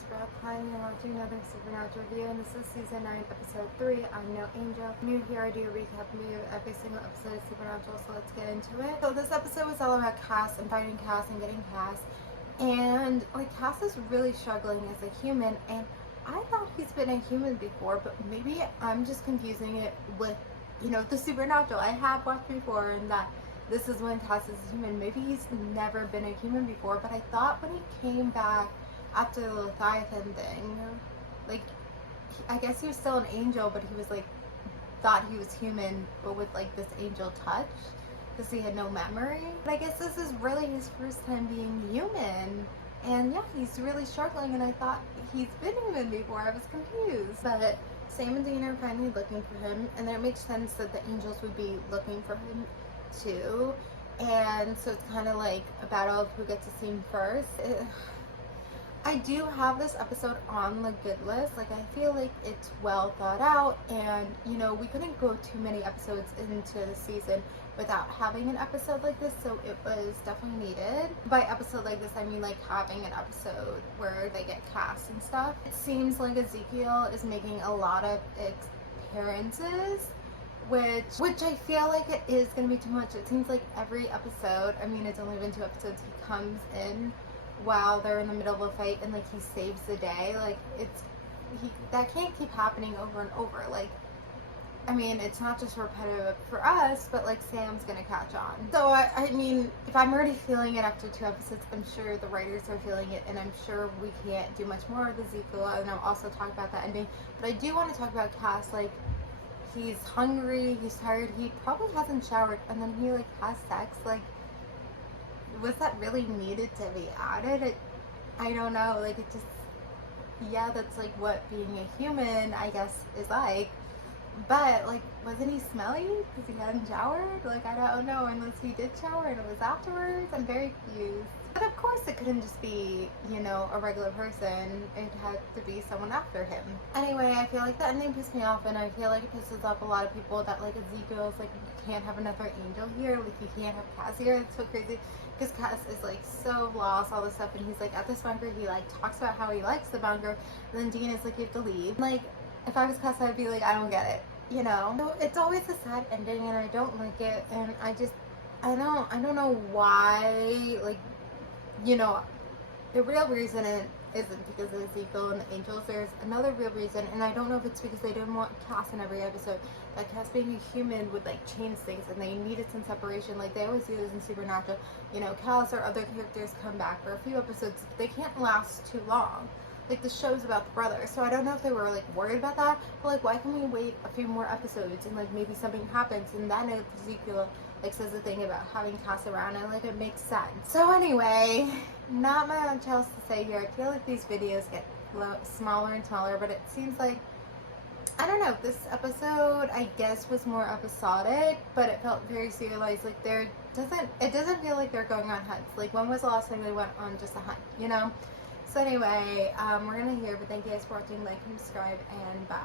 it's Brooke. Hi, and you're watching another Supernatural review, and this is season 9, episode 3. I'm No Angel. New here, I do a recap review of every single episode of Supernatural, so let's get into it. So this episode was all about Cass and finding Cass and getting Cass, and like Cass is really struggling as a human, and I thought he's been a human before, but maybe I'm just confusing it with, the Supernatural I have watched before, and that this is when Cass is a human. Maybe he's never been a human before, but I thought when he came back after the Leviathan thing, like, I guess he was still an angel, but he was like, thought he was human, but with like this angel touch, because he had no memory. But I guess this is really his first time being human. And yeah, he's really struggling, and I thought he's been human before. I was confused. But Sam and Dean are finally looking for him, and then it makes sense that the angels would be looking for him too. And so it's kind of like a battle of who gets to see him first. I do have this episode on the good list. Like, I feel like it's well thought out, and we couldn't go too many episodes into the season without having an episode like this, so it was definitely needed. By episode like this, I mean like having an episode where they get cast and stuff. It seems like Ezekiel is making a lot of appearances, which I feel like it is going to be too much. It seems like every episode, I mean, it's only been 2 episodes, he comes in while they're in the middle of a fight and like he saves the day. Like, that can't keep happening over and over. Like, I mean, it's not just repetitive for us, but like Sam's gonna catch on. So I mean, if I'm already feeling it after 2 episodes, I'm sure the writers are feeling it, and I'm sure we can't do much more with Ezekiel, and I'll also talk about that ending. But I do want to talk about Cass. Like, he's hungry, he's tired, he probably hasn't showered, and then he like has sex. Like, was that really needed to be added? I don't know. Like, it just, yeah, that's like what being a human, I guess, is like. But like, wasn't he smelly because he hadn't showered? Like, I don't know, unless he did shower and it was afterwards. I'm very confused. But of course it couldn't just be, a regular person. It had to be someone after him. Anyway, I feel like the ending pissed me off, and I feel like it pisses off a lot of people that like Ezekiel's like, you can't have another angel here, like you can't have Cass here. It's so crazy because Cass is like so lost, all this stuff, and he's like at this bunker, he like talks about how he likes the bunker, and then Dean is like, you have to leave. Like, if I was Cass, I'd be like, I don't get it. So it's always a sad ending, and I don't like it, and I don't know why. Like, the real reason it isn't because of Ezekiel and the angels. There's another real reason, and I don't know if it's because they didn't want Cass in every episode. That Cass being a human would like change things, and they needed some separation. Like, they always do this in Supernatural. Cass or other characters come back for a few episodes, but they can't last too long. Like, the show's about the brothers, so I don't know if they were like worried about that, but like, why can we wait a few more episodes and like maybe something happens, and then Ezekiel like says the thing about having Cass around, and like it makes sense. So anyway, not much else to say here. I feel like these videos get smaller and smaller, but it seems like, I don't know, this episode I guess was more episodic, but it felt very serialized. Like, it doesn't feel like they're going on hunts. Like, when was the last time they went on just a hunt? So anyway, we're gonna hear, but thank you guys for watching. Like and subscribe, and bye.